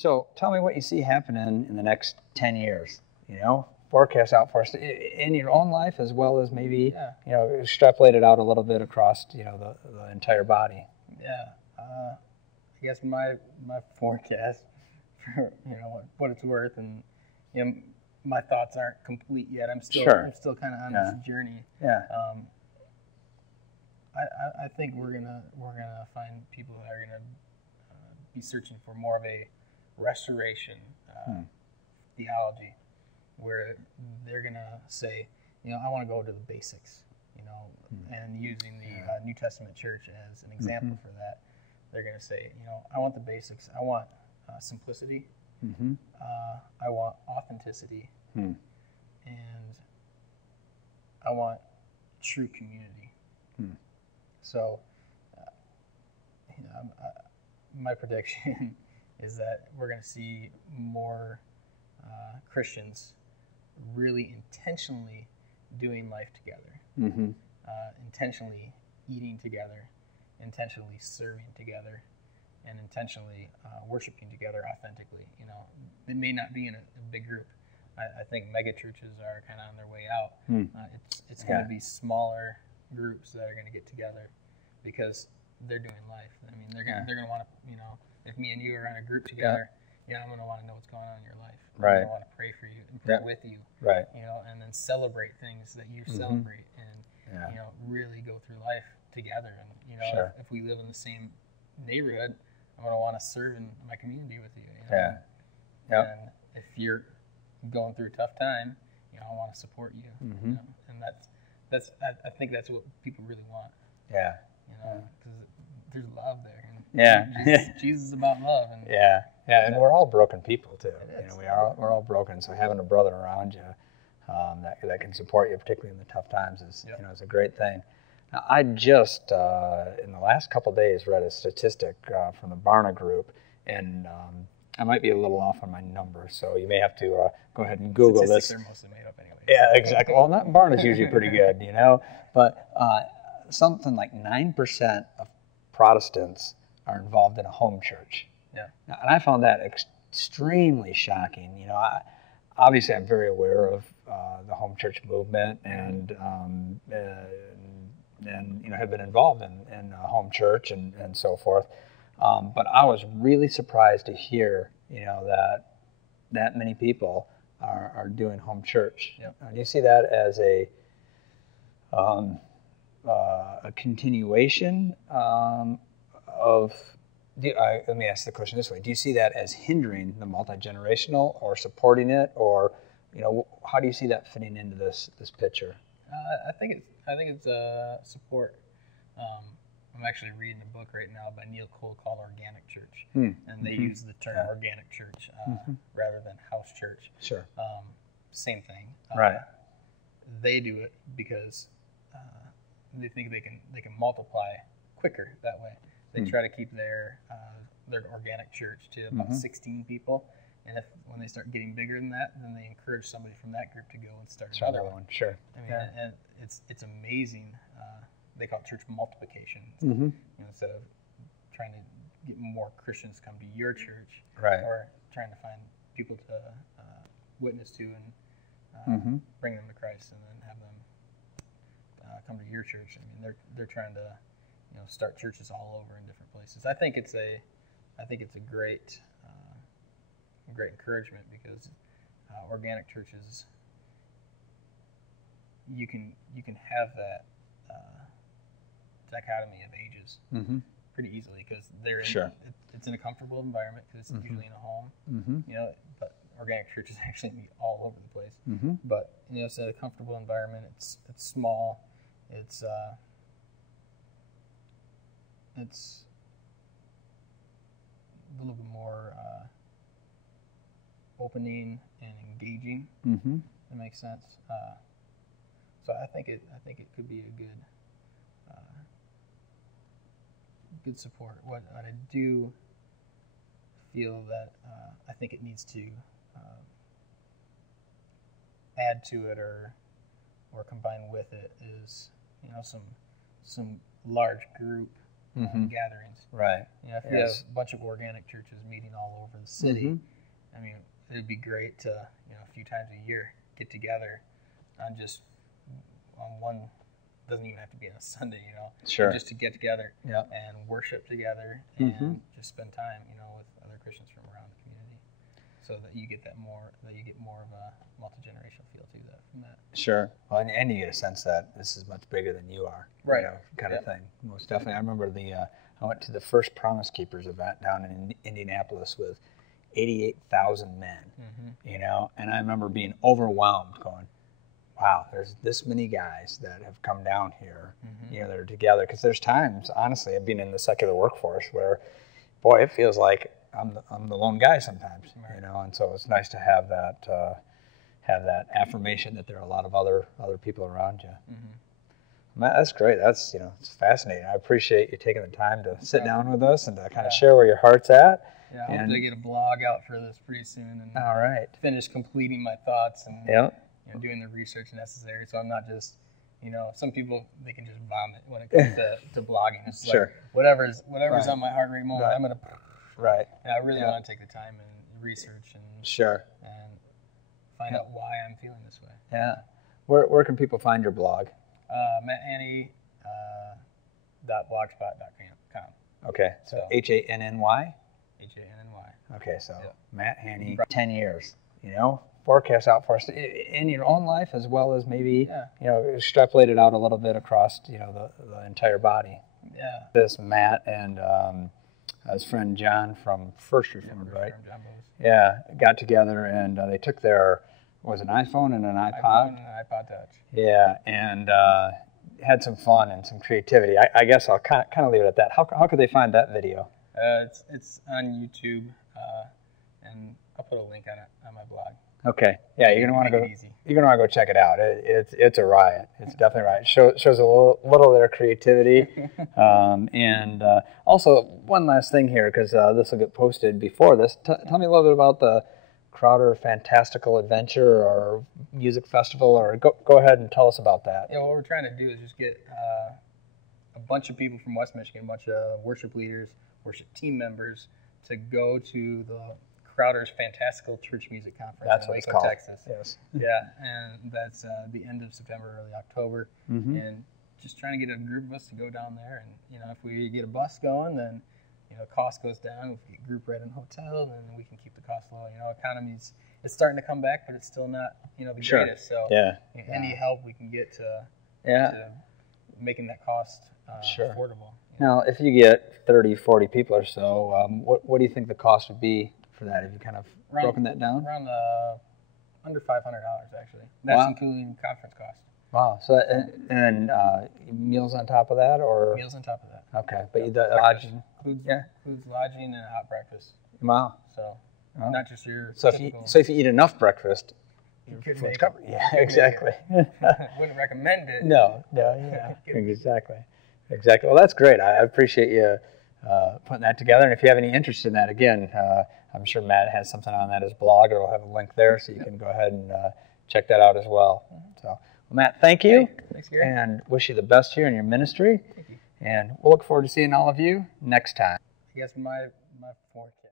So tell me what you see happening in the next 10 years, forecast out for us in your own life as well as maybe, extrapolate it out a little bit across, the entire body. Yeah. I guess my forecast for, what it's worth, and, my thoughts aren't complete yet. I'm still kind of on this journey. Yeah. I think we're gonna find people that are gonna be searching for more of a restoration theology, where they're gonna say, I want to go to the basics, and using the New Testament church as an example for that. They're gonna say, I want the basics. I want simplicity. I want authenticity, and I want true community. So, my prediction is that we're going to see more Christians really intentionally doing life together, intentionally eating together, intentionally serving together, and intentionally worshiping together authentically. It may not be in a big group. I think mega churches are kind of on their way out. It's going to be smaller groups that are going to get together because they're doing life. I mean, they're going to want to, if me and you are in a group together, I'm going to want to know what's going on in your life. Right. I'm going to want to pray for you and pray with you. Right. And then celebrate things that you celebrate, and really go through life together. And if we live in the same neighborhood, I'm going to want to serve in my community with you. And if you're going through a tough time, I want to support you. And I think that's what people really want. Yeah. Because there's love there. And Jesus is about love. And and we're all broken people too. We're all broken. So having a brother around you that can support you, particularly in the tough times, is is a great thing. Now, I just in the last couple of days read a statistic from the Barna Group, and I might be a little off on my numbers, so you may have to go ahead and Google this. Statistics are mostly made up anyway. Yeah, exactly. Well, Barna's usually pretty good, but something like 9% of Protestants are involved in a home church. Yeah. And I found that extremely shocking. Obviously I'm very aware of the home church movement and have been involved in a home church and so forth. But I was really surprised to hear, that many people are doing home church. Yep. Do you see that as a continuation of? Let me ask the question this way: do you see that as hindering the multi-generational, or supporting it, or how do you see that fitting into this picture? I think it's support. I'm actually reading a book right now by Neil Cole called Organic Church, and they use the term organic church rather than house church. Sure. Same thing. Right. They do it because they think they can multiply quicker that way. They try to keep their organic church to about 16 people, and when they start getting bigger than that, then they encourage somebody from that group to go and start another one. Sure. I mean, and it's amazing. They call it church multiplication. Instead of trying to get more Christians come to your church, right, or trying to find people to witness to and bring them to Christ, and then have them come to your church. I mean, they're trying to start churches all over in different places. I think it's a great encouragement, because organic churches, you can have that dichotomy of ages pretty easily, because they're it's in a comfortable environment, because it's usually in a home, but organic churches actually meet all over the place. But it's a comfortable environment. It's small. It's a little bit more opening and engaging. That makes sense. So I think it could be a good support. What I do feel that I think it needs to add to it or combine with it is some large group gatherings. Right. You know, if you have a bunch of organic churches meeting all over the city, I mean, it'd be great to, you know, a few times a year get together on one. Doesn't even have to be on a Sunday, you know. Sure. Just to get together and worship together and just spend time, you know, with other Christians from around the community, so that you get more of a multi-generational feel to that from that. Sure. Well, and you get a sense that this is much bigger than you are, right? You know, kind of thing. Most definitely. I remember I went to the first Promise Keepers event down in Indianapolis with 88,000 men, you know, and I remember being overwhelmed, going, wow, there's this many guys that have come down here, you know, that are together. Because there's times, honestly, I've been in the secular workforce where, boy, it feels like I'm the lone guy sometimes, you know. And so it's nice to have that affirmation that there are a lot of other people around you. That's great. That's, you know, it's fascinating. I appreciate you taking the time to sit down with us and to kind of share where your heart's at. Yeah, I hope to get a blog out for this pretty soon and all right, finish completing my thoughts and. Yeah. You know, doing the research necessary, so I'm not just, you know, some people, they can just vomit when it comes to blogging. It's like whatever's on my heart rate moment, I'm gonna. Right. And I really want to take the time and research and and find out why I'm feeling this way. Yeah. Where can people find your blog? MattHaney.blogspot.com. Okay. So Hanny. Hanny. Okay. So Matt Haney, 10 years. You know. Forecast out for us in your own life as well as maybe you know, extrapolate it out a little bit across, you know, the entire body. Yeah. This Matt and his friend John from First Reformed, right? Yeah, got together and they took their an iPhone and an iPod. And an iPod Touch. Yeah, and had some fun and some creativity. I guess I'll kind of leave it at that. How could they find that video? It's on YouTube, and I'll put a link on it on my blog. Okay. Yeah, you're gonna want to go check it out. It's a riot. It's definitely a riot. Shows a little of their creativity, and also one last thing here, because this will get posted before this. Tell me a little bit about the Crowder Fantastical Adventure or Music Festival, or go ahead and tell us about that. Yeah, what we're trying to do is just get a bunch of people from West Michigan, a bunch of worship leaders, worship team members, to go to the Crowder's Fantastical Church Music Conference in Waco, Texas. Yes. Yeah, and that's the end of September, early October, and just trying to get a group of us to go down there. And you know, if we get a bus going, then you know, cost goes down. If we get group rate in hotel, then we can keep the cost low. You know, economy's starting to come back, but it's still not, you know, the greatest. So any help we can get to making that cost affordable. Now, if you get 30, 40 people or so, what do you think the cost would be for that? Have you kind of broken that down? Around under $500, actually. That's including conference cost. Wow. So and meals on top of that, or meals on top of that. Okay, but the lodging includes lodging and a hot breakfast. Wow. So not just your. So if you eat enough breakfast, your food's covered. Yeah, exactly. Wouldn't recommend it. No. Yeah. Exactly. Well, that's great. I appreciate you putting that together. And if you have any interest in that, again, I'm sure Matt has something on that his blog, or we'll have a link there, so you can go ahead and check that out as well. So, well, Matt, thank you. Thanks, Gary. And wish you the best here in your ministry. Thank you. And we'll look forward to seeing all of you next time. I guess my forte